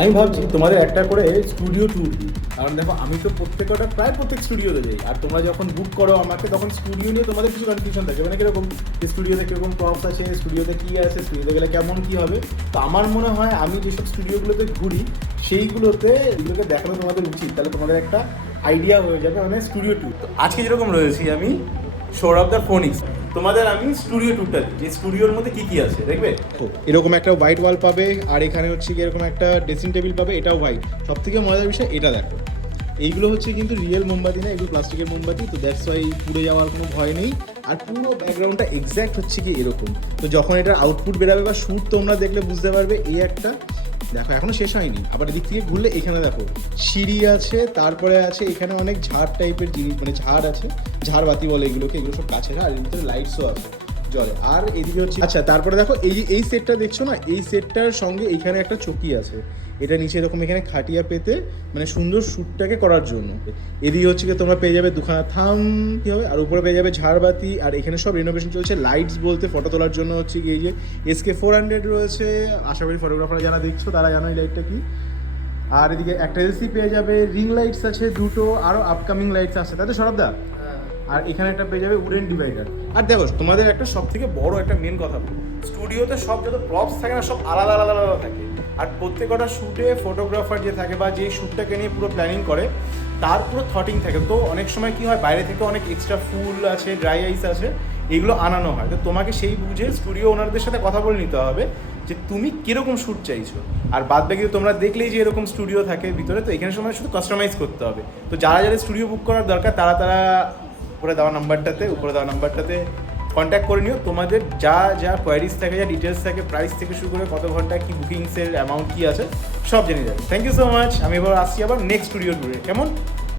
আমি ভাবছি তোমাদের একটা করে স্টুডিও ট্যুর দিই, কারণ দেখো আমি তো প্রত্যেক স্টুডিওতে যাই, আর তোমরা যখন বুক করো আমাকে তখন স্টুডিও নিয়ে তোমাদের কিছু কনফিউশন থাকে, মানে কিরকম স্টুডিওতে কিরকম প্রপস আছে, স্টুডিওতে কী আছে, স্টুডিওতে গেলে কেমন কী হবে। তো আমার মনে হয় আমি যেসব স্টুডিওগুলোতে ঘুরি সেইগুলোতে এগুলোকে দেখানো তোমাদের উচিত, তাহলে তোমাদের একটা আইডিয়া হয়ে যাবে, মানে স্টুডিও ট্যুর। তো আজকে যেরকম রয়েছি আমি সৌরভ দা ফোনিক্স, তোমাদের আমি স্টুডিও ট্যুরটা দিই, যে স্টুডিওর মধ্যে কী কী আছে দেখবে। এরকম একটা হোয়াইট ওয়াল পাবে, আর এখানে হচ্ছে কি এরকম একটা ড্রেসিং টেবিল পাবে, এটাও হোয়াইট। সব থেকে মজার বিষয় এটা দেখো, এইগুলো হচ্ছে কিন্তু রিয়েল মোমবাতি না, এগুলো প্লাস্টিকের মোমবাতি, তো দ্যাটস ওয়াই পুড়ে যাওয়ার কোনো ভয় নেই। আর পুরো ব্যাকগ্রাউন্ডটা এক্স্যাক্ট হচ্ছে কি এরকম। তো যখন এটার আউটপুট বেরাবে বা শ্যুট তোমরা দেখলে বুঝতে পারবে। এই একটা দেখো এখনো শেষ হয়নি, আবার এদিক থেকে ঘুরলে এখানে দেখো সিঁড়ি আছে, তারপরে আছে এখানে অনেক ঝাড় টাইপের জিনিস, মানে ঝাড় আছে, ঝাড়বাতি বলে এগুলোকে, এগুলো সব কাছে, আর এর ভিতরে লাইটসও আছে জলে। আর এদিকে হচ্ছে আচ্ছা, তারপরে দেখো এই সেটটা দেখছো না, এই সেটটার সঙ্গে এখানে একটা চকি আছে, এটা নিচে এরকম এখানে খাটিয়া পেতে, মানে সুন্দর শ্যুটটাকে করার জন্য। এদিকে হচ্ছে কি তোমরা পেয়ে যাবে দুখানা থাম, কি হবে, আর উপরে পেয়ে যাবে ঝাড়বাতি। আর এখানে সব রিনোভেশন চলছে, লাইটস বলতে ফটো তোলার জন্য হচ্ছে কি এই যে SK400 রয়েছে, আশা করি ফটোগ্রাফার যারা দেখছো তারা জানো এই লাইটটা কি। আর এদিকে একটা এলসি পেয়ে যাবে, রিং লাইটস আছে দুটো, আরও আপকামিং লাইটস আছে, তাই তো সরবদা? আর এখানে একটা পেয়ে যাবে উডেন ডিভাইডার। আর দেখো তোমাদের একটা সব থেকে বড় একটা মেন কথা বলি, স্টুডিওতে সব যত প্রপস থাকে না সব আলাদা আলাদা আলাদা থাকে। আর প্রত্যেকটা শ্যুটে ফটোগ্রাফার যে থাকে বা যে শ্যুটটাকে নিয়ে পুরো প্ল্যানিং করে তার পুরো থটিং থাকে। তো অনেক সময় কি হয়, বাইরে থেকে অনেক এক্সট্রা ফুল আছে, ড্রাই আইস আছে, এগুলো আনানো হয়। তো তোমাকে সেই বুঝে স্টুডিও ওনারদের সাথে কথা বলে নিতে হবে যে তুমি কীরকম শ্যুট চাইছো। আর বাদ বাকি তোমরা দেখলেই যে এরকম স্টুডিও থাকে ভিতরে, তো এখানে সময় শুধু কাস্টমাইজ করতে হবে। তো যারা যারা স্টুডিও বুক করার দরকার তারা উপরে দেওয়া নাম্বারটাতে কন্ট্যাক্ট করে নিও। তোমাদের যা যা কোয়ারিজ থাকে, যা ডিটেলস থাকে, প্রাইস থেকে শুরু করে কত ঘন্টা কি বুকিংসের অ্যামাউন্ট কী আছে সব জেনে যাবে। Thank you so much. আমি এবার আসছি আবার নেক্সট স্টুডিও ট্যুরে, কেমন?